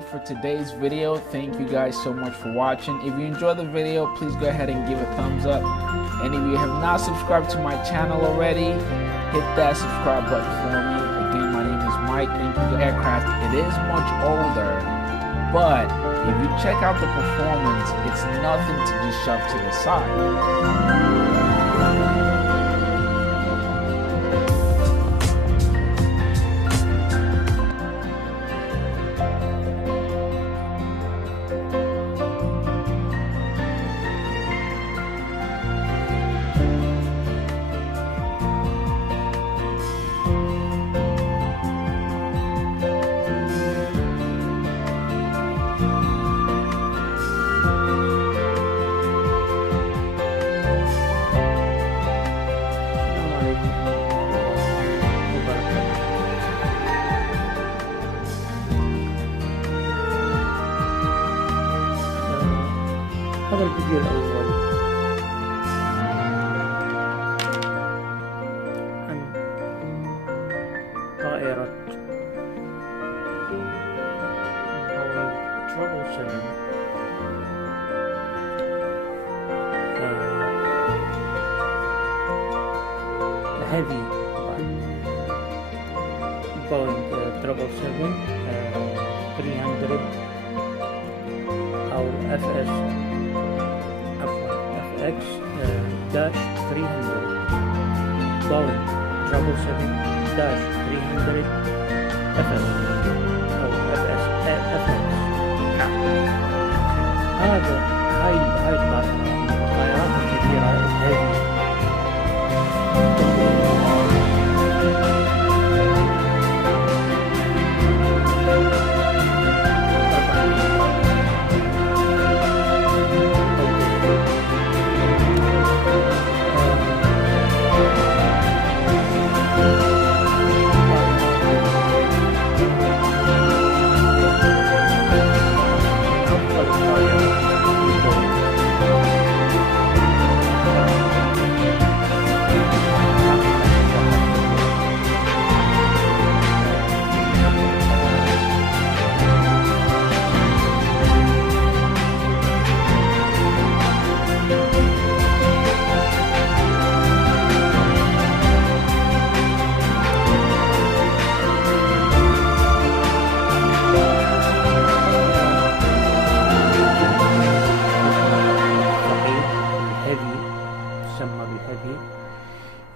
it for today's video. Thank you guys so much for watching. If you enjoyed the video, please go ahead and give a thumbs up. And if you have not subscribed to my channel already, hit that subscribe button for me. Again, my name is Mike. Thank you. The aircraft, it is much older, but if you check out the performance, it's nothing to just shove to the side. هذا الفيديو الأول عن طائرة بوينغ 777 heavy Boeing 777 300 أو FX dash 300 Boeing 777 dash 300 FS أو FS نعم. هاي الطائرات الكبيرة الهيفي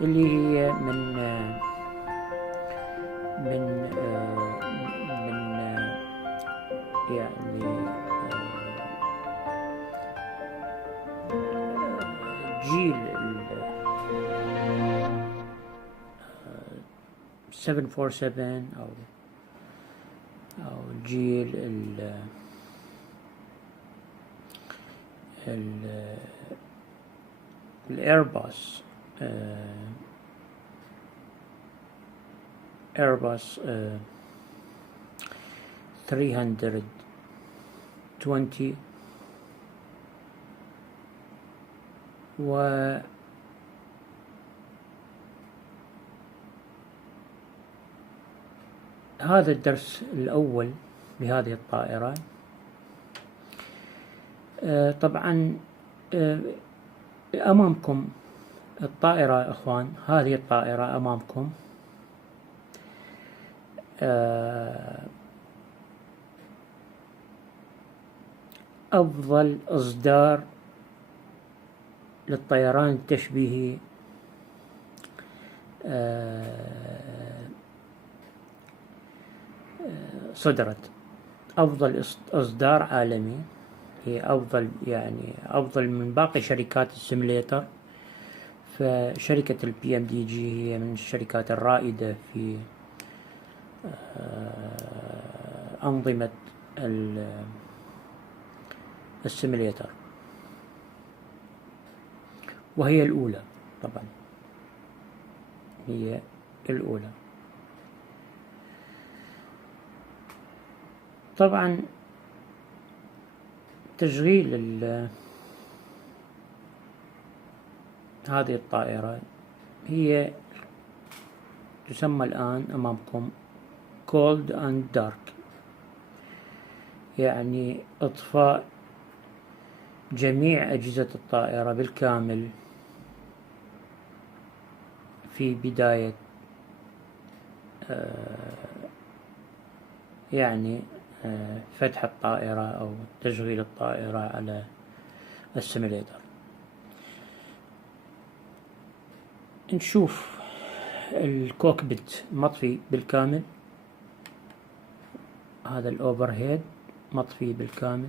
اللي هي من يعني جيل 747 أو جيل الإيرباص Airbus 320 و هذا الدرس الأول لهذه الطائرة. طبعا أمامكم الطائرة أخوان، هذه الطائرة أمامكم أفضل إصدار للطيران التشبيهي صدرت، أفضل إصدار عالمي، هي أفضل أفضل من باقي شركات السيميليتر. فشركة PMDG هي من الشركات الرائدة في أنظمة السيميليتر، وهي الأولى طبعا، هي الأولى. طبعا تشغيل هذه الطائرة هي تسمى الآن أمامكم cold and dark. يعني إطفاء جميع أجهزة الطائرة بالكامل في بداية يعني فتح الطائرة أو تشغيل الطائرة على السيميليتر. نشوف الكوكبيت مطفي بالكامل، هذا الأوفر هيد مطفي بالكامل،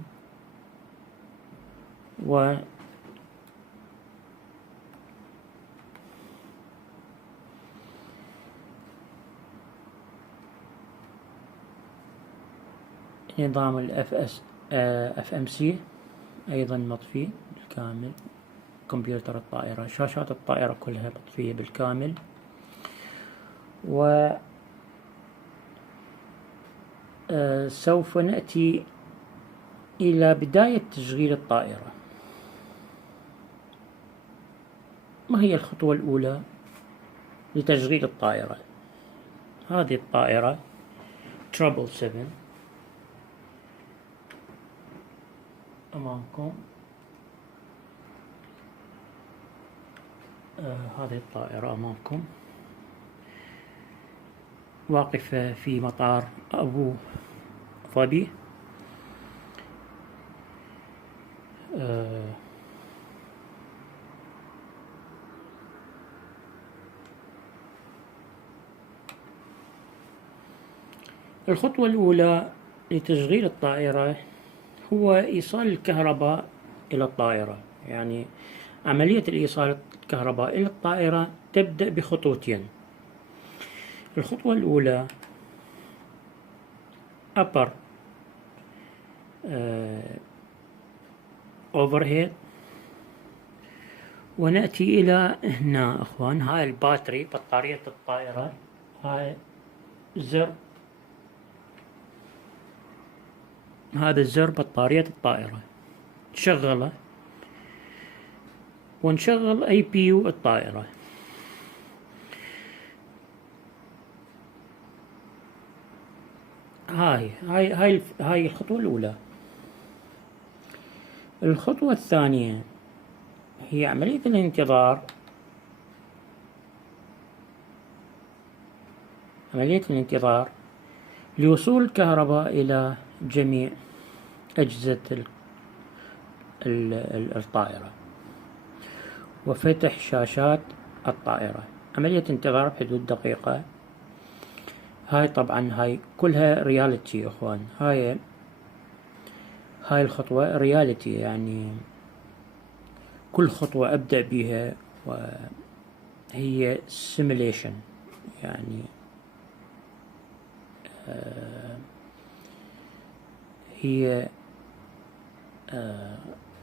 و نظام ال FMC أيضا مطفي بالكامل. كمبيوتر الطائرة، شاشات الطائرة كلها مطفية بالكامل. و سوف نأتي إلى بداية تشغيل الطائرة. ما هي الخطوة الأولى لتشغيل الطائرة؟ هذه الطائرة 777 أمامكم. هذه الطائرة أمامكم واقفة في مطار أبو ظبي. الخطوة الأولى لتشغيل الطائرة هو إيصال الكهرباء إلى الطائرة. يعني عملية الإيصال الكهرباء إلى الطائرة تبدأ بخطوتين. الخطوة الأولى upper overhead، ونأتي إلى هنا أخوان. هاي الباتري، بطارية الطائرة، هاي زر، هذا الزر بطارية الطائرة. تشغله ونشغل APU الطائرة. هاي الخطوة الأولى. الخطوة الثانية هي عملية الانتظار. عملية الانتظار لوصول الكهرباء إلى جميع أجهزة الطائرة وفتح شاشات الطائرة. عملية انتظار بحدود دقيقة. هاي طبعا هاي كلها رياليتي اخوان. هاي الخطوة رياليتي، يعني كل خطوة ابدأ بها وهي سيميليشن، يعني هي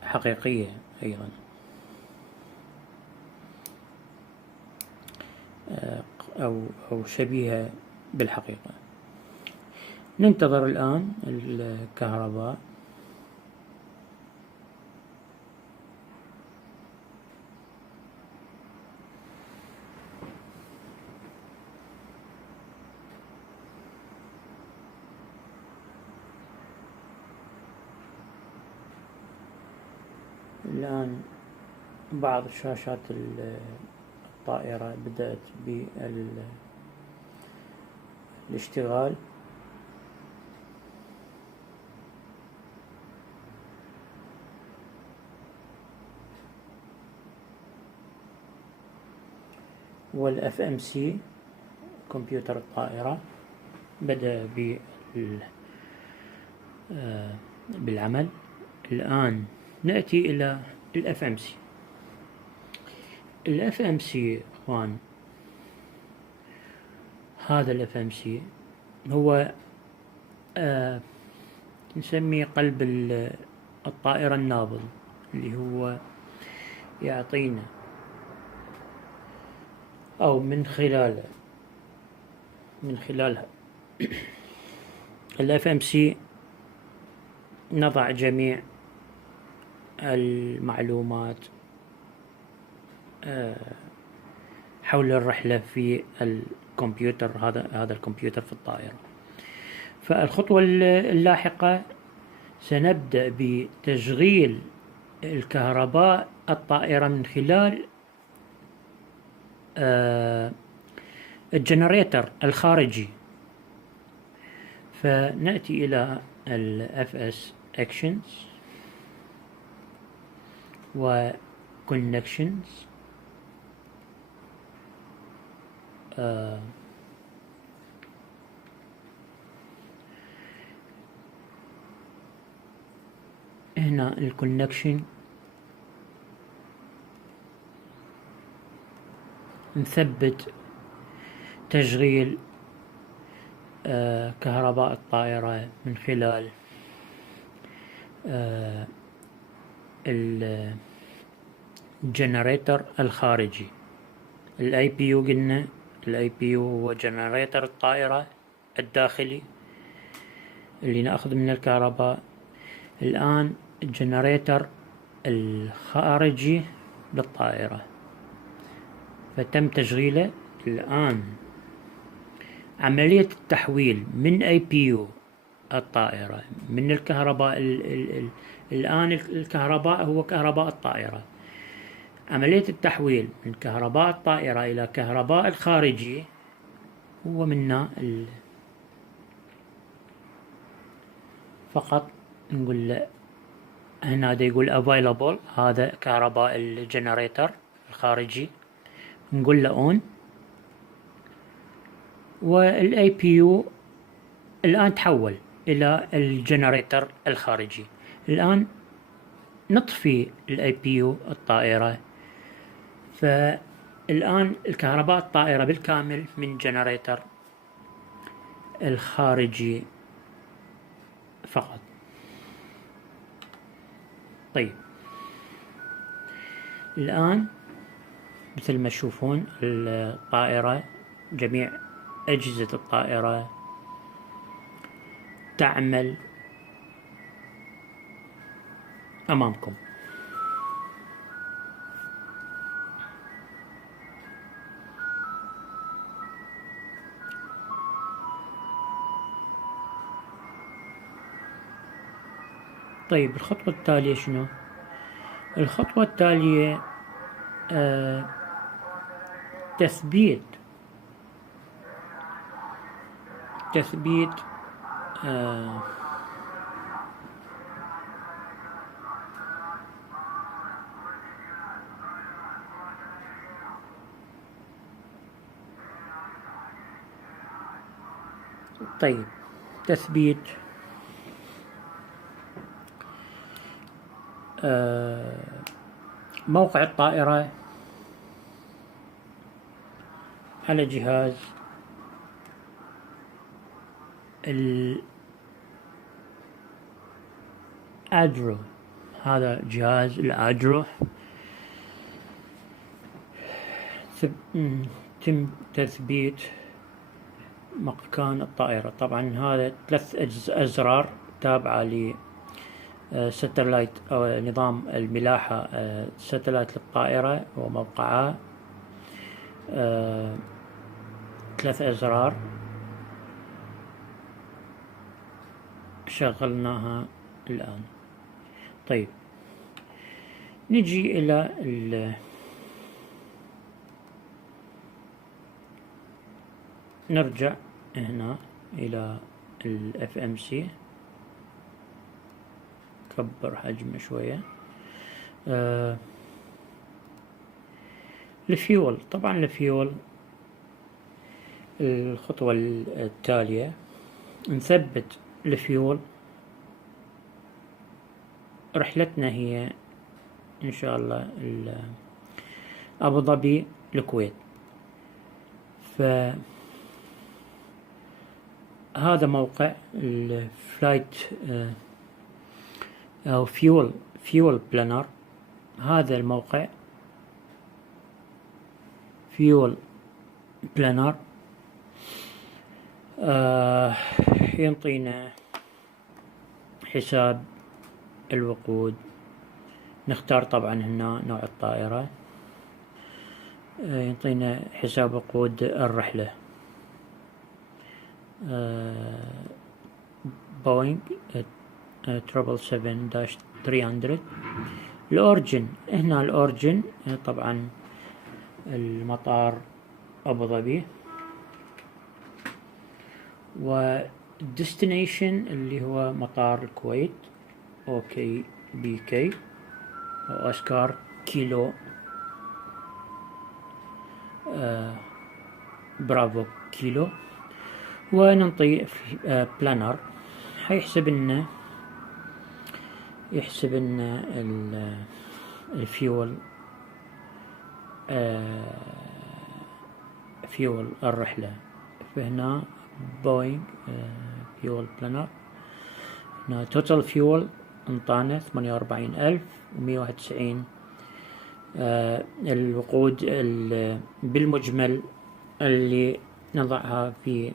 حقيقية ايضا، او شبيهة بالحقيقة. ننتظر الآن الكهرباء. الآن بعض شاشات الطائرة بدأت بالاشتغال. والأف ام سي كمبيوتر الطائرة بدأ بالعمل. الآن نأتي إلى الأف ام سي. الأف ام سي اخوان، هذا الأف ام سي هو نسميه قلب الطائرة النابض، اللي هو يعطينا أو من خلالها ال FMC نضع جميع المعلومات حول الرحلة في الكمبيوتر. هذا الكمبيوتر في الطائرة. فالخطوة اللاحقة سنبدأ بتشغيل الكهرباء الطائرة من خلال الجنريتر الخارجي. فنأتي إلى ال FS Actions و Connections. هنا الكونكشن نثبت تشغيل كهرباء الطائرة من خلال الجنريتر الخارجي. الاي بي يو قلنا الاي بي يو هو جنريتر الطائرة الداخلي اللي نأخذ من الكهرباء. الآن الجنريتر الخارجي للطائرة فتم تشغيله. الآن عملية التحويل من اي بي يو الطائرة من الكهرباء الآن الكهرباء هو كهرباء الطائرة. عملية التحويل من كهرباء الطائرة إلى كهرباء الخارجي هو منا فقط نقول له هنا دا يقول available، هذا كهرباء الجنريتر الخارجي، نقول له on. والاي بي يو الآن تحول إلى الجنريتر الخارجي. الآن نطفي الاي بي يو الطائرة، فالآن الكهرباء الطائرة بالكامل من جنريتر الخارجي فقط. طيب الآن مثل ما تشوفون الطائرة، جميع أجهزة الطائرة تعمل أمامكم. طيب الخطوة التالية شنو؟ الخطوة التالية تثبيت تثبيت موقع الطائرة على جهاز الأدرو. هذا جهاز الأدرو. تم تثبيت مكان الطائرة. طبعا هذا 3 أزرار تابعة لستلايت أو نظام الملاحة ستلايت للطائرة وموقعها. 3 أزرار شغلناها الآن. طيب نجي إلى نرجع هنا إلى ال FMC، كبر حجمه شوية. الفيول، طبعا الفيول الخطوة التالية نثبت الفيول. رحلتنا هي إن شاء الله أبو ظبي الكويت. فهذا موقع الفلايت أو فيول بلانر. هذا الموقع فيول بلانر ينطينا حساب الوقود. نختار طبعا هنا نوع الطائرة، ينطينا حساب وقود الرحلة. بوينغ 777-300. الأورجن، هنا الأورجن طبعا المطار أبو ظبي، والديستنيشن اللي هو مطار الكويت أوكي بي كي أوسكار كيلو برافو كيلو. وننطي بلانر حيحسب لنا الفيول فيول الرحلة. فهنا بوينغ فيول بلانر، هنا توتال فيول انطانا 48,191. الوقود بالمجمل اللي نضعها في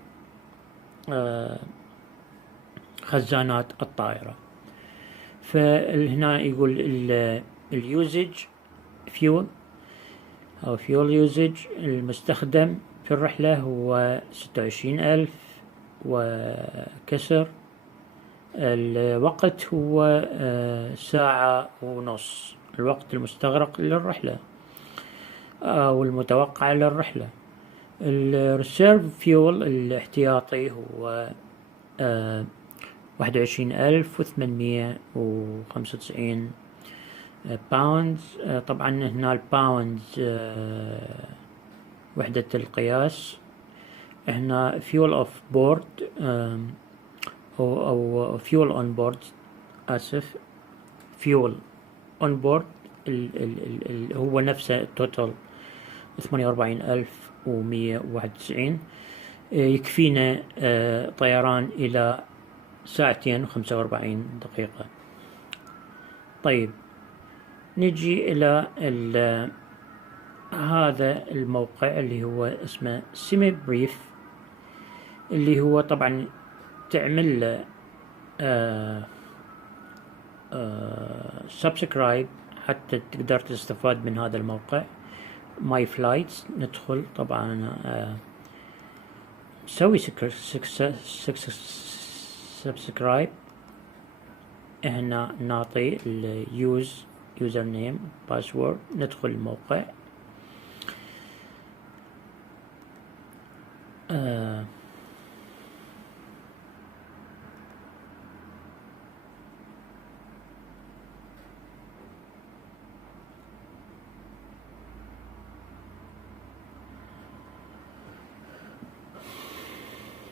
خزانات الطائرة. فهنا يقول اليوزج فيول أو فيول يوزج المستخدم في الرحلة هو 26,000 وكسر. الوقت هو 1.5 ساعة، الوقت المستغرق للرحلة أو المتوقع للرحلة. الريسيرف فيول الاحتياطي هو 21,895 باوندز. طبعا هنا الباوندز وحدة القياس. هنا fuel off board أو fuel on board، آسف، fuel on board هو نفسه التوتال 48,191. يكفينا طيران إلى 2:45 دقيقة. طيب نجي إلى هذا الموقع اللي هو اسمه سيمي بريف، اللي هو طبعا تعمل له سبسكرايب حتى تقدر تستفاد من هذا الموقع. ماي فلايتس، ندخل طبعا نسوي سبسكرايب. هنا نعطي يوزر نيم باسورد، ندخل الموقع.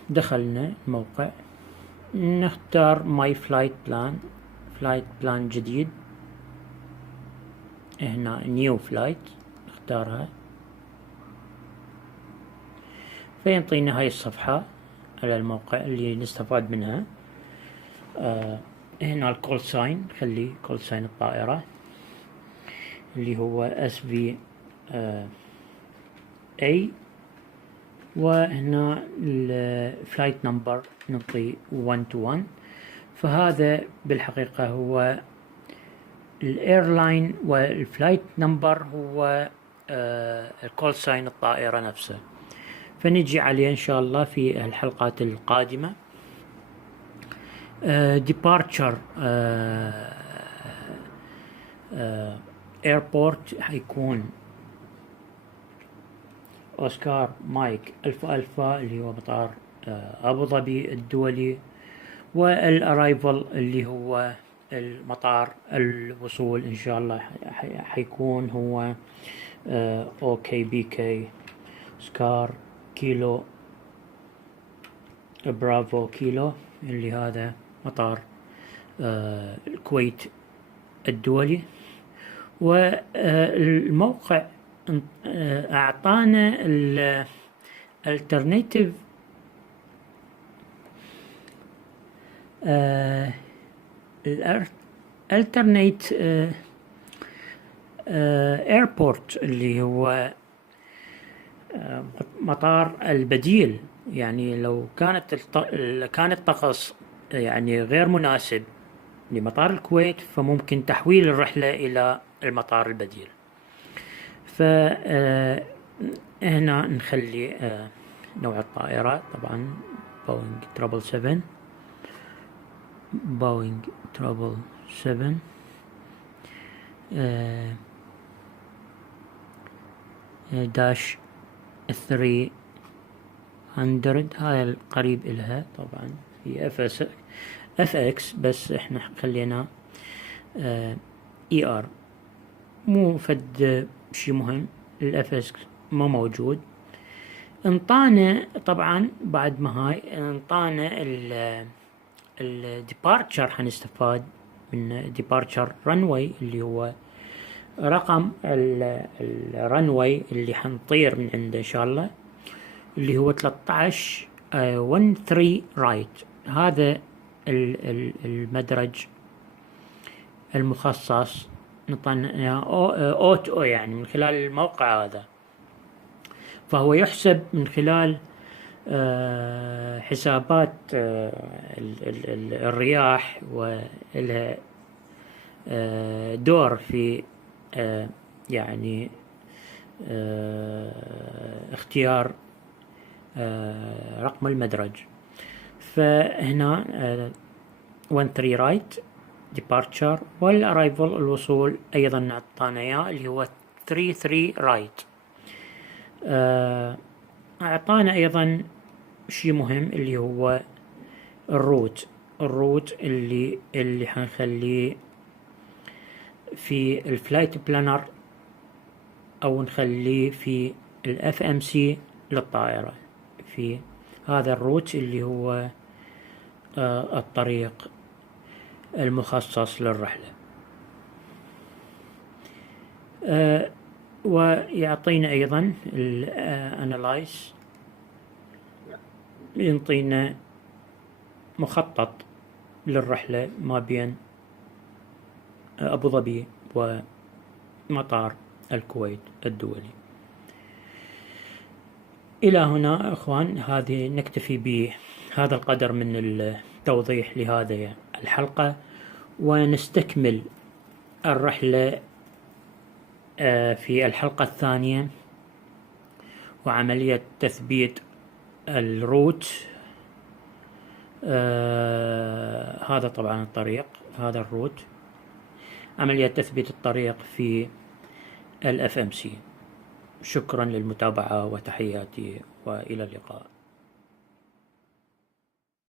دخلنا الموقع، نختار ماي فلايت بلان جديد. هنا نيو فلايت نختارها، فينطينا هاي الصفحة على الموقع اللي نستفاد منها. هنا الكول ساين، خلي كول ساين الطائرة اللي هو SV A. وهنا الفلايت نمبر نعطي 1 to 1. فهذا بالحقيقة هو الايرلاين، والفلايت نمبر هو الكول ساين الطائرة نفسه. فنجي عليه إن شاء الله في الحلقات القادمة. departure airport حيكون أوسكار مايك ألفا ألفا اللي هو مطار أبو ظبي الدولي. والأرايفل اللي هو المطار الوصول إن شاء الله حيكون هو أوكي بي كي أوسكار كيلو برافو كيلو، اللي هذا مطار الكويت الدولي. والموقع أعطانا الالترناتيف الالترنيت ايربورت اللي هو مطار البديل. يعني لو كان الطقس يعني غير مناسب لمطار الكويت، فممكن تحويل الرحلة إلى المطار البديل. فهنا نخلي نوع الطائرة طبعا بوينغ 777 بوينغ ترابل 7 داش 300. هاي القريب إلها طبعا هي اف اكس، بس احنا خلينا اي ار، مو فد شي مهم. الاف اكس ما موجود. انطانا طبعا بعد ما هاي انطانا الديبارتشر، حنستفاد من ديبارتشر رنوي اللي هو رقم الرنوي اللي حنطير من عنده ان شاء الله، اللي هو 13 13 رايت. هذا المدرج المخصص نطلع اوتو يعني من خلال الموقع هذا، فهو يحسب من خلال حسابات الرياح، ولها دور في يعني اختيار رقم المدرج. فهنا 13 رايت departure، والarrival الوصول ايضا اعطانا اياه اللي هو 33 رايت. اعطانا ايضا شيء مهم اللي هو الروت اللي حنخليه في الفلايت بلانر او نخليه في الاف ام سي للطائرة. في هذا الروت اللي هو الطريق المخصص للرحلة. ويعطينا ايضا الانالايز، ينطينا مخطط للرحلة ما بين ابو ظبي ومطار الكويت الدولي. الى هنا اخوان، هذه نكتفي بهذا القدر من التوضيح لهذه الحلقة، ونستكمل الرحلة في الحلقة الثانية، وعملية تثبيت الروت. هذا طبعا الطريق، هذا الروت، عملية تثبيت الطريق في الاف ام سي. شكرا للمتابعة وتحياتي، وإلى اللقاء.